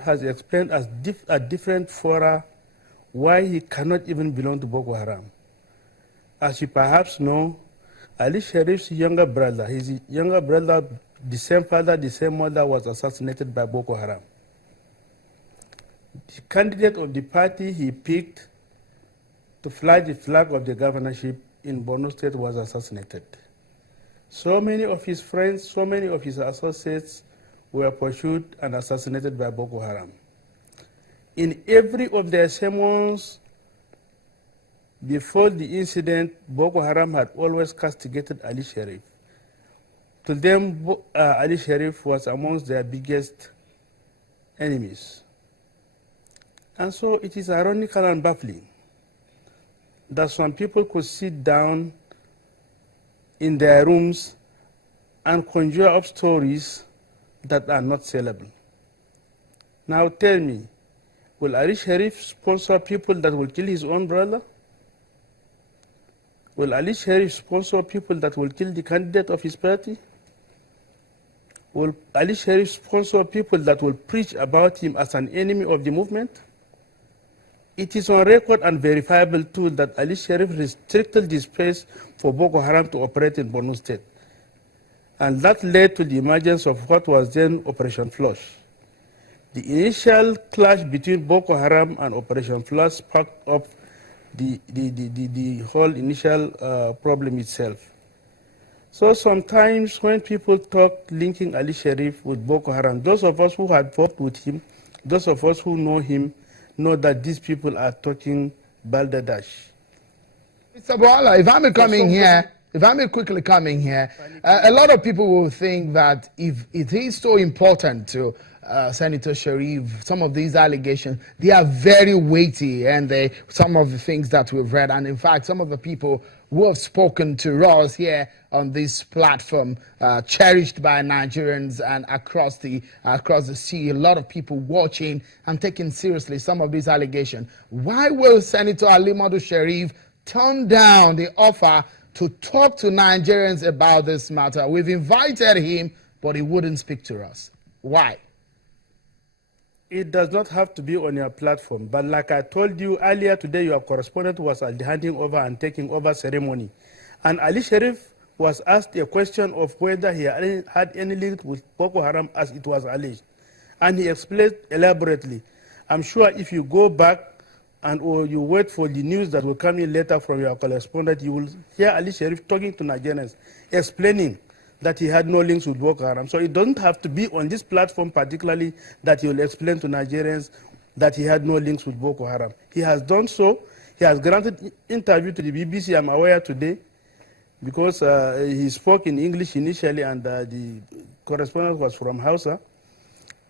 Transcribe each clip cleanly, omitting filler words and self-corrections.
has explained at different fora why he cannot even belong to Boko Haram. As you perhaps know, Ali Sharif's younger brother, the same father, the same mother, was assassinated by Boko Haram. The candidate of the party he picked to fly the flag of the governorship in Borno State was assassinated. So many of his friends, so many of his associates were pursued and assassinated by Boko Haram. In every of their sermons before the incident, Boko Haram had always castigated Ali Sharif. To them, Ali Sharif was amongst their biggest enemies. And so it is ironical and baffling that some people could sit down in their rooms and conjure up stories that are not sellable. Now tell me, will Ali Sharif sponsor people that will kill his own brother? Will Ali Sharif sponsor people that will kill the candidate of his party? Will Ali Sharif sponsor people that will preach about him as an enemy of the movement? It is on record and verifiable too that Ali Sharif restricted the space for Boko Haram to operate in Borno State. And that led to the emergence of what was then Operation Flush. The initial clash between Boko Haram and Operation Flush sparked up the whole initial problem itself. So sometimes when people talk linking Ali Sharif with Boko Haram, those of us who had fought with him, those of us who know him, know that these people are talking balderdash. Mr. Boala, if I may quickly come in here, a lot of people will think that if it is so important to Senator Sharif, some of these allegations, they are very weighty, and some of the things that we've read, and in fact, some of the people who have spoken to us here on this platform, cherished by Nigerians and across the sea, a lot of people watching and taking seriously some of these allegations. Why will Senator Ali Modu Sharif turn down the offer to talk to Nigerians about this matter? We've invited him, but he wouldn't speak to us. Why? It does not have to be on your platform, but like I told you earlier today, your correspondent was at the handing over and taking over ceremony. And Ali Sharif was asked a question of whether he had any link with Boko Haram as it was alleged. And he explained elaborately. I'm sure if you go back or you wait for the news that will come in later from your correspondent, you will hear Ali Sharif talking to Nigerians, explaining that he had no links with Boko Haram. So it doesn't have to be on this platform particularly that he will explain to Nigerians that he had no links with Boko Haram. He has done so. He has granted interview to the BBC, I'm aware today, because he spoke in English initially and the correspondent was from Hausa.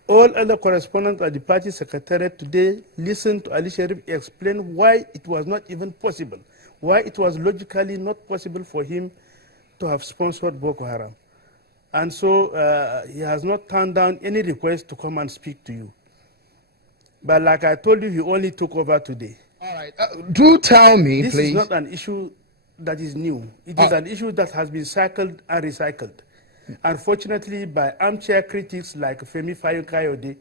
All other correspondents at the party secretariat today listened to Ali Sharif explain why it was not even possible, why it was logically not possible for him to have sponsored Boko Haram. And so he has not turned down any request to come and speak to you. But like I told you, he only took over today. All right. Do tell me, please. This is not an issue that is new. It is an issue that has been cycled and recycled. Unfortunately, by armchair critics like Femi Fayokayode,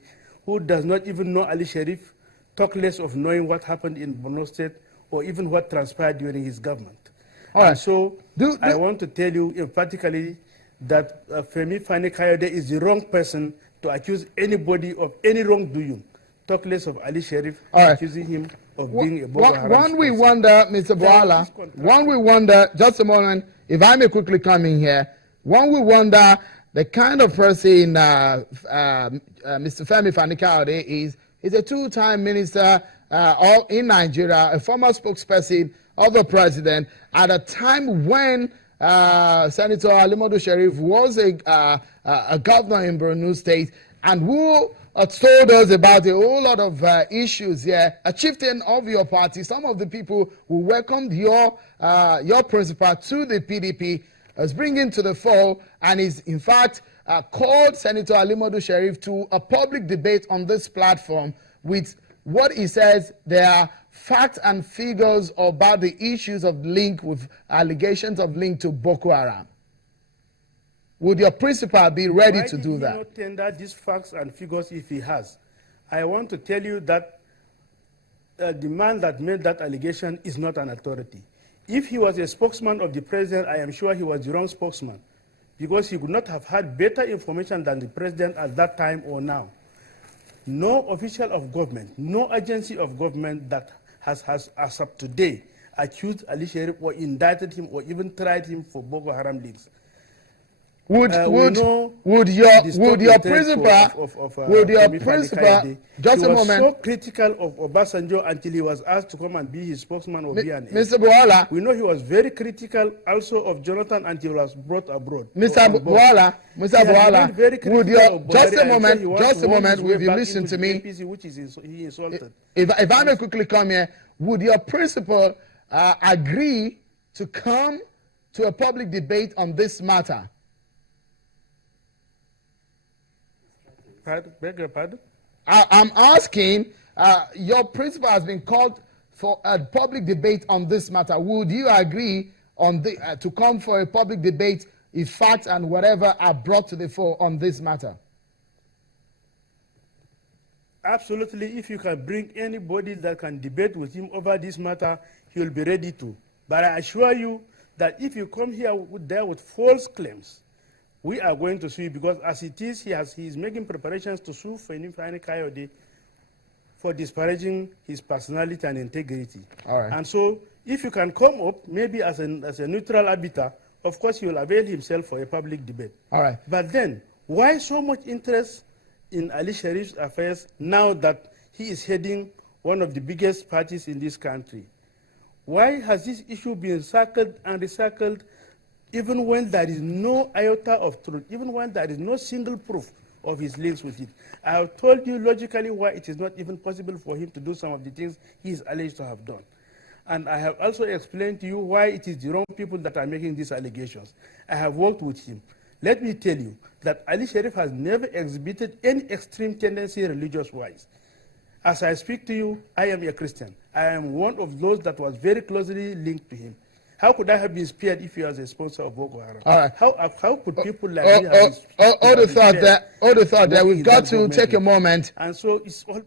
who does not even know Ali Sharif, talk less of knowing what happened in Borno State or even what transpired during his government. All right. So I want to tell you particularly that Femi Fayokayode is the wrong person to accuse anybody of any wrongdoing. Talk less of Ali Sharif, accusing him of being a Boko Haram. One we wonder, Mr. Boala, one we wonder, just a moment, if I may quickly come in here, one we wonder the kind of person Mr. Femi Fayokayode is a two-time minister in Nigeria, a former spokesperson of the president at a time when Senator Ali Modu Sharif was a governor in Borno State, and who told us about a whole lot of issues here, a chieftain of your party, some of the people who welcomed your principal to the PDP, is bringing to the fore, and is in fact called Senator Ali Modu Sharif to a public debate on this platform with what he says there are facts and figures about the issues of link with allegations of link to Boko Haram. Would your principal be ready to do that? Why did he not tender these facts and figures if he has? I want to tell you that the man that made that allegation is not an authority. If he was a spokesman of the president, I am sure he was the wrong spokesman, because he could not have had better information than the president at that time or now. No official of government, no agency of government that has as of today, accused Ali Sharif or indicted him or even tried him for Boko Haram links. Would your principal just a moment, was so critical of Obasanjo until he was asked to come and be his spokesman or be an aide. Mr. Boala, we know he was very critical also of Jonathan until he was brought abroad. Mr. Boala, would your just a moment, will you listen to me? APC, which is he insulted. If I may quickly come here, would your principal agree to come to a public debate on this matter? Pardon? Beg your pardon? I'm asking, your principal has been called for a public debate on this matter. Would you agree on to come for a public debate if facts and whatever are brought to the fore on this matter? Absolutely. If you can bring anybody that can debate with him over this matter, he will be ready to. But I assure you that if you come here with false claims, we are going to sue you, because as it is, he is making preparations to sue Fani Kayode for disparaging his personality and integrity. All right. And so, if you can come up, maybe as a neutral arbiter, of course he will avail himself for a public debate. All right. But then, why so much interest in Ali Sharif's affairs now that he is heading one of the biggest parties in this country? Why has this issue been circled and recycled, even when there is no iota of truth, even when there is no single proof of his links with it? I have told you logically why it is not even possible for him to do some of the things he is alleged to have done. And I have also explained to you why it is the wrong people that are making these allegations. I have worked with him. Let me tell you that Ali Sharif has never exhibited any extreme tendency religious-wise. As I speak to you, I am a Christian. I am one of those that was very closely linked to him. How could I have been spared if he was a sponsor of Boko Haram? All right. How could people like me have been spared? All the thought that we've got to take a moment. And so it's all...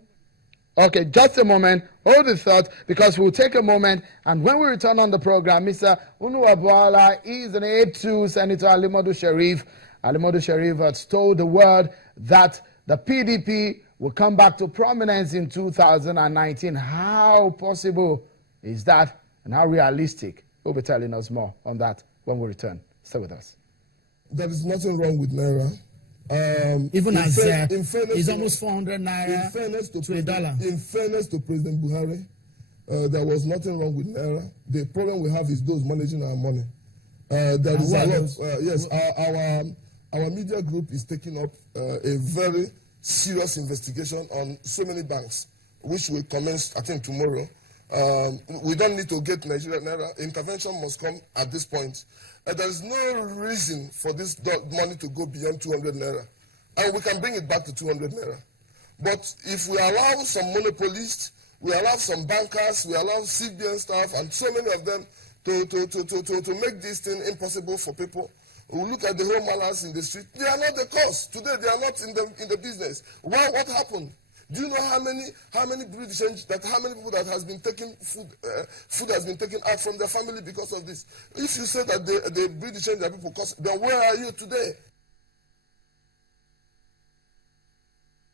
Okay, just a moment. Hold the thought, because we'll take a moment. And when we return on the program, Mr. Unuwabuala is an aide to Senator Ali Modu Sharif. Ali Modu Sharif has told the world that the PDP will come back to prominence in 2019. How possible is that, and how realistic? We'll be telling us more on that when we return. Stay with us. There is nothing wrong with Naira. Even as it's almost 400 Naira to $1. In fairness to President Buhari, there was nothing wrong with Naira. The problem we have is those managing our money. There is a lot. Yes, our media group is taking up a very serious investigation on so many banks, which will commence, I think, tomorrow. We don't need to get Nigeria Naira. Intervention must come at this point. There is no reason for this money to go beyond 200 Naira. And we can bring it back to 200 Naira. But if we allow some monopolists, we allow some bankers, we allow CBN staff, and so many of them to make this thing impossible for people, we look at the home manners in the street. They are not the cause. Today, they are not in the business. Why? What happened? Do you know how many British how many people that has been taking food has been taken out from their family because of this? If you say that the British are people cause, then where are you today?